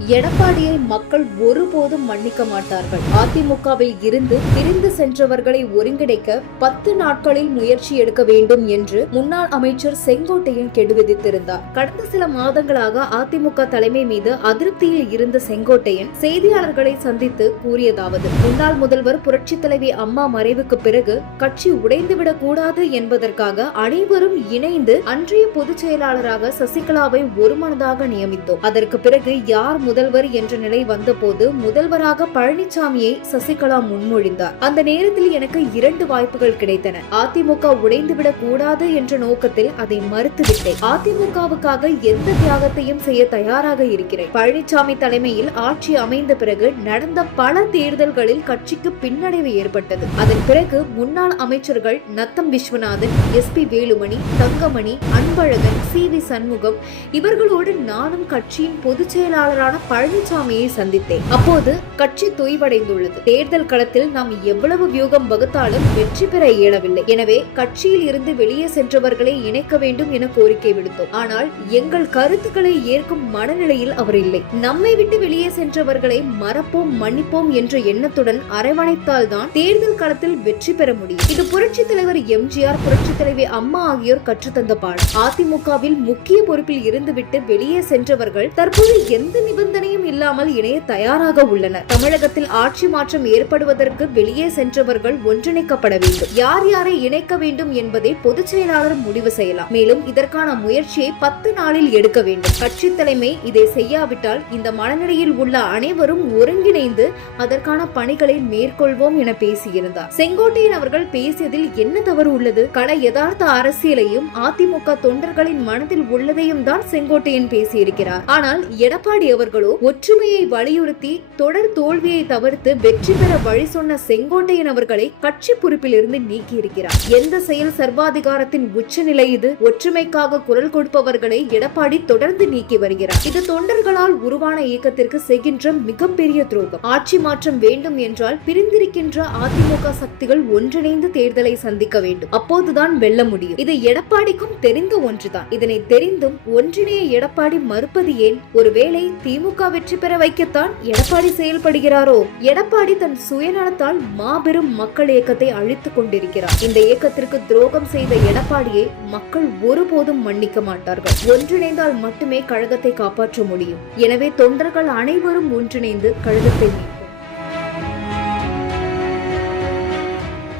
எடப்பாடியை மக்கள் ஒருபோதும் மன்னிக்க மாட்டார்கள். அதிமுகவில் இருந்து பிரிந்து சென்றவர்களை ஒருங்கிணைக்க பத்து நாட்களில் முயற்சி எடுக்க வேண்டும் என்று முன்னாள் அமைச்சர் செங்கோட்டையன் கெடுவிதித்திருந்தார் கடந்த சில மாதங்களாக அதிமுக தலைமை மீது அதிருப்தியில் இருந்த செங்கோட்டையன் செய்தியாளர்களை சந்தித்து கூறியதாவது முன்னாள் முதல்வர் புரட்சி தலைவி அம்மா மறைவுக்கு பிறகு கட்சி உடைந்துவிடக் கூடாது என்பதற்காக அனைவரும் இணைந்து அன்றைய பொதுச் செயலாளராக சசிகலாவை ஒருமனதாக நியமித்தோம். அதற்கு பிறகு யார் முதல்வர் என்ற நிலை வந்தபோது முதல்வராக பழனிசாமியை சசிகலா முன்மொழிந்தார். அந்த நேரத்தில் எனக்கு இரண்டு வாய்ப்புகள் கிடைத்தன. அதிமுக உடைந்துவிடக் கூடாது என்ற நோக்கத்தில் அதை மறுத்துவிட்டேன். அதிமுகவுக்காக எந்த தியாகத்தையும் செய்ய தயாராக இருக்கிறேன். பழனிசாமி தலைமையில் ஆட்சி அமைந்த பிறகு நடந்த பல தேர்தல்களில் கட்சிக்கு பின்னடைவு ஏற்பட்டது. அதன் பிறகு முன்னாள் அமைச்சர்கள் Natham Viswanathan S P Velumani Thangamani Anbazhagan C V Shanmugam இவர்களோடு நானும் கட்சியின் பொதுச் செயலாளரான பழனிசாமியை சந்தித்தேன். அப்போது கட்சி தொய்வடைந்துள்ளது. தேர்தல் களத்தில் நாம் எவ்வளவு வியூகம் வகுத்தாலும் வெற்றி பெற இயலவில்லை. எனவே கட்சியில் இருந்து வெளியே சென்றவர்களை இணைக்க வேண்டும் என கோரிக்கை விடுத்தோம். ஆனால் எங்கள் கருத்துக்களை ஏற்கும் மனநிலையில் அவர் இல்லை. நம்மை விட்டு வெளியே சென்றவர்களை மறப்போம் மன்னிப்போம் என்ற எண்ணத்துடன் அரவணைத்தால்தான் தேர்தல் களத்தில் வெற்றி பெற முடியும். இது புரட்சி தலைவர் எம்ஜிஆர் புரட்சி தலைவி அம்மா ஆகியோர் கற்றுத்தந்த பாடம். அதிமுகவில் முக்கிய பொறுப்பில் இருந்துவிட்டு வெளியே சென்றவர்கள் தற்போது எந்த முன்சிந்தனையும் இல்லாமல் இணைய தயாராக உள்ளனர் தமிழகத்தில் ஆட்சி மாற்றம் ஏற்படுவதற்கு வெளியே சென்றவர்கள் ஒன்றிணைக்கப்பட வேண்டும். யார் யாரை இணைக்க வேண்டும் என்பதை பொதுச் செயலாளர் முடிவு செய்யலாம். மேலும் இதற்கான முயற்சியை பத்து நாளில் எடுக்க வேண்டும். கட்சி தலைமை இதை செய்யாவிட்டால் இந்த மனநிலையில் உள்ள அனைவரும் ஒருங்கிணைந்து அதற்கான பணிகளை மேற்கொள்வோம் என பேசியிருந்தார். செங்கோட்டையன் அவர்கள் பேசியதில் என்ன தவறு உள்ளது? கள யதார்த்த அரசியலையும் அதிமுக தொண்டர்களின் மனதில் உள்ளதையும் தான் செங்கோட்டையன் பேசியிருக்கிறார். ஆனால் எடப்பாடி அவர்கள் ஒற்றுமையை வலியுறுத்தி தொடர் தோல்வியை தவிர்த்து வெற்றி பெற வழி சொன்ன செங்கோட்டையன் அவர்களை கட்சி பொறுப்பிலிருந்து நீக்கியிருக்கிறார். எந்த செயல் சர்வாதிகாரத்தின் உச்சநிலை இது? ஒற்றுமைக்காக குரல் கொடுப்பவர்களை எடப்பாடி தொடர்ந்து நீக்கி வருகிறார். இது தொண்டர்களால் உருவான இயக்கத்திற்கு செய்கின்ற மிகப்பெரிய துரோகம். ஆட்சி மாற்றம் வேண்டும் என்றால் பிரிந்திருக்கின்ற அதிமுக சக்திகள் ஒன்றிணைந்து தேர்தலை சந்திக்க வேண்டும். அப்போதுதான் வெல்ல முடியும். இது எடப்பாடிக்கும் தெரிந்த ஒன்றுதான். இதனை தெரிந்தும் ஒன்றிணைய எடப்பாடி மறுப்பது ஏன்? ஒருவேளை திமுக வெற்றி பெற வைக்கத்தான் எடப்பாடி செயல்படுகிறாரோ? எடப்பாடி தன் சுயநலத்தால் மாபெரும் மக்கள் இயக்கத்தை அழித்துக் கொண்டிருக்கிறார். இந்த இயக்கத்திற்கு துரோகம் செய்த எடப்பாடியை மக்கள் ஒருபோதும் மன்னிக்க மாட்டார்கள். ஒன்றிணைந்தால் மட்டுமே கழகத்தை காப்பாற்ற முடியும். எனவே தொண்டர்கள் அனைவரும் ஒன்றிணைந்து கழகத்தை